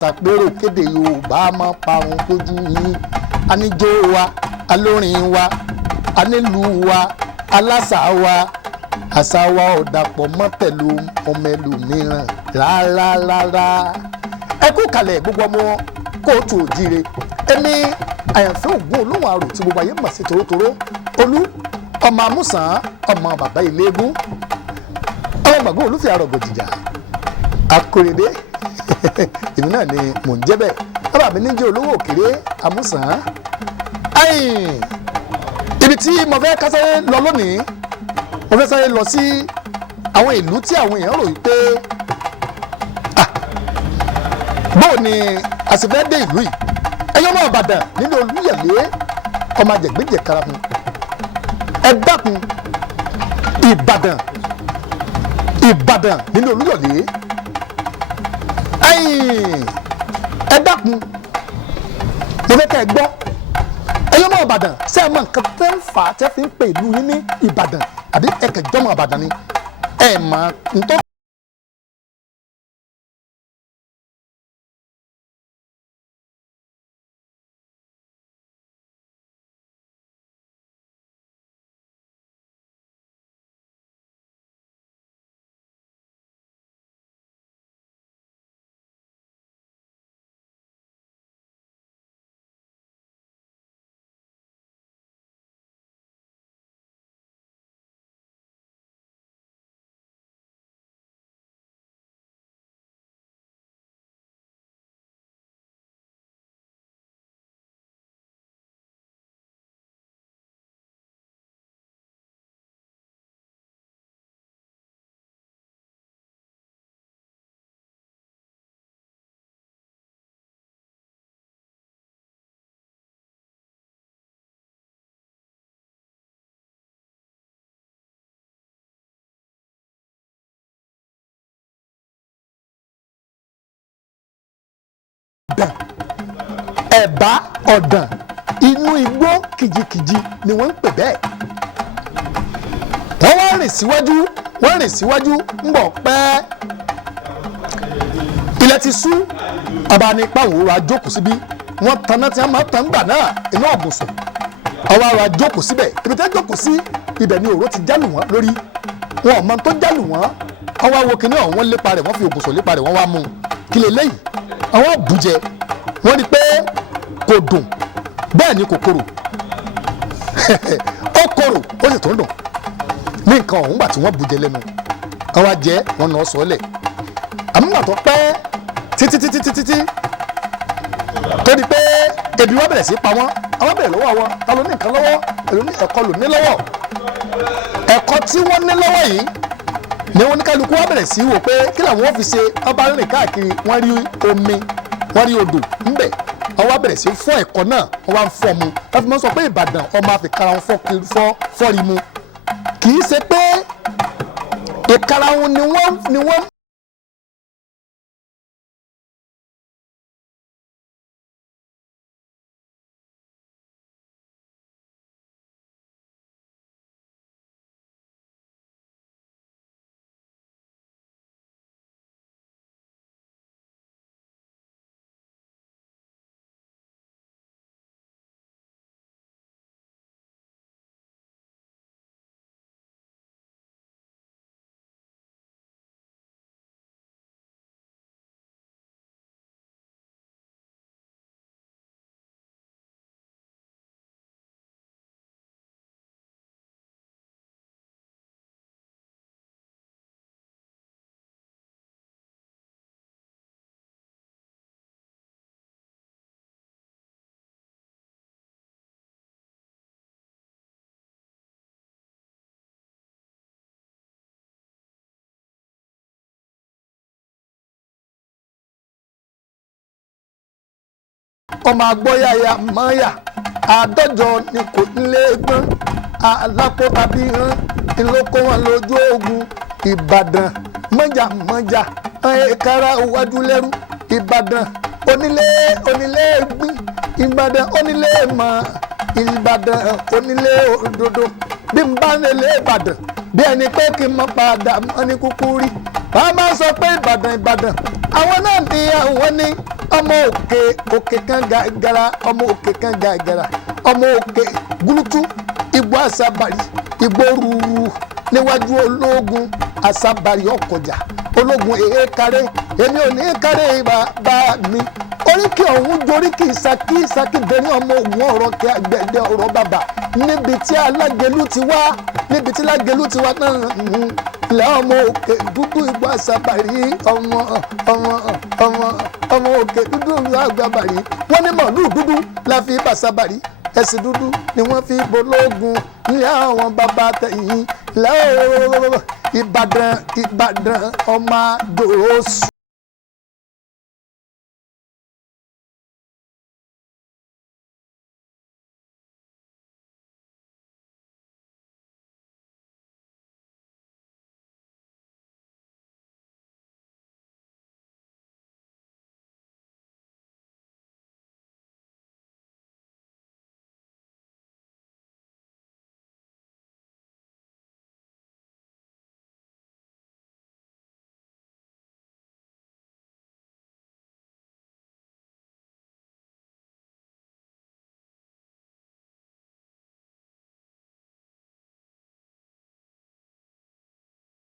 tàpérò kéde Yorùbá máa parun lójú yín. Aníjó wa, alórin wa, anílù wa, alásà wa, àṣà wa ò dàpọ̀ mọ́ pẹ̀lú ọmọ ẹlòmíràn rárá. Ẹ kú kalẹ̀ gbogbo ọmọ kóòtù òjíire. Èmi àyànfẹ́ ògún olóhùn àrò tí gbogbo ayé mọ̀ sí torótoró. Olú ọmọ amúsàn ọmọ bàbá ìlégún. Ọmọ gbàgbọ́ olúfẹ́ àrọ̀gọ̀jìjà. Akóredé èmi náà ni mò ń jẹ́ bẹ́ẹ̀. Bàbá mi ní jẹ́ olówó òkèrè amúsàn. Ibi tí mo fẹ́ kásáré lọ lónìí, mo fẹ́ sáré lọ sí àwọn ìlú tí àwọn èèyàn rò wípé bóò ni a sì fẹ́ dé ìlú yìí. Ẹ̀yọ́ ọmọ Ìbàdàn nínú Olúyọ̀lé ọmọ àjẹgbẹ́jẹ karahun. Ẹ dákun Ìbàdàn nínú Olúyọ̀lé. Ẹ dákun mo fẹ́ kẹ́ ẹ gbọ́. Ẹ̀yọ́ ọmọ Ìbàdàn ṣé ẹ mọ nǹkan tẹ́ ń fà á tẹ́ fi ń pè ìlú yín ní Ìbàdàn àbí ẹ̀kẹ́jọ́ ọmọ Ìbàdàn ni ẹ mọ̀ ntọ́. Ẹ̀bá ọ̀dàn inú igbó kìjikìji ni wọ́n ń pè bẹ́ẹ̀. Wọ́n wá rìn síwájú ń bọ̀ pẹ́. Ilẹ̀ ti ṣú ọba nípa òwúrọ̀ ajókòó síbí. Wọ́n tanná tí wọ́n máa tán gbà náà inú ọ̀bùsùn. Ọwọ́ ara jókòó síbẹ̀. Ibi tẹ́ jókòó sí ibẹ̀ ni òró ti jálù wọ́n lórí. Wọn ò mọ tó jálù wọ́n. Wọ́n wá wo kinní ọ̀hún, wọ́n lépa rẹ̀, wọ́n fi òbùsùn lépa rẹ̀, wọ́n wá mú un. Kí lè léyìí? Àwọn bùjẹ wọ́n rí pé kò dùn bẹ́ẹ̀ ni kò korò. Ó korò ó sì tó ń dùn ní nǹkan ọ̀hún gbà tí wọ́n bùjẹ lẹ́nu. Wọ́n wá jẹ́ wọn náà sọ́ọ́lẹ̀. Àmúgbà tó pẹ́ títí tó di pé ebi wọ́n bẹ̀rẹ̀ sí pa wọ́n. Àwọn bẹ̀rẹ̀ lọ́wọ́ àwọn ta ló ní nǹkan lọ́wọ́, èlò ní ẹ̀kọ́ ló ní lọ́wọ́. Ẹ̀kọ́ tí wọ́n ní lọ́wọ́ yìí ni wọ́n ní kálukú wọ́n bẹ̀rẹ̀ sí wò pé kí làwọn ó fi ṣe. Ọba rìn káàkiri wọ́n rí omi, wọ́n rí odò ńbẹ̀. Wọ́n wá bẹ̀rẹ̀ sí fọ́ ẹ̀kọ́ náà, wọ́n wá ń fọ́ mu. Wọ́n fi mọ́ sọ pé Ìbàdàn ọmọ àfikàrà wọn fọ́rí mu. Kì í ṣe pé ìkarahun ni wọ́n ọmọ agbọ́yàyà mọ́yà àádọ́jọ ni kò nílé gbọ́n alápò tàbí rán ìlókò wọn lójú ogun. Ìbàdàn mọ́jà ẹ̀ẹ́kára iwájú lẹ́rú. Ìbàdàn onílé gbìn. Ìbàdàn onílé mọ́. Ìbàdàn onílé òdodo. Bí n bá nílé Ìbàdàn bí ẹni pé kí n mọ padà mọ́ ní kúkú rí. Wọ́n máa sọ pé Ìbàdàn àwọn náà ní àwọn ní ọmọ òkè kan gàgàrà ọmọ òkè kan gàgàrà ọmọ òkè gúlútú igbó àsábàrí igbó rúurú níwájú ológun àsábàrí ọkọjà ológun èé kárẹ́ èmi ò ní kárẹ́ bàbá mi oríkì ọ̀hún joríkì ìsàkí bẹ̀rẹ̀ ọmọ ògùn ọ̀rọ̀ kí àgbẹ̀dẹ ọ̀rọ̀ bàbá níbi tí alágẹlú ti wá náà ilẹ̀ ọmọ òkè dúdú igbó àsábàrí ọmọ òkè dúdú àgbàbàrí wọ́n ní màálù dúdú la fi bàsábàrí ẹ̀sìn dúdú ni wọ́n fi bológun ní àwọn bàbá tẹ̀yìn lẹ́ọ̀ Ìbàdàn ọmọ àdòsù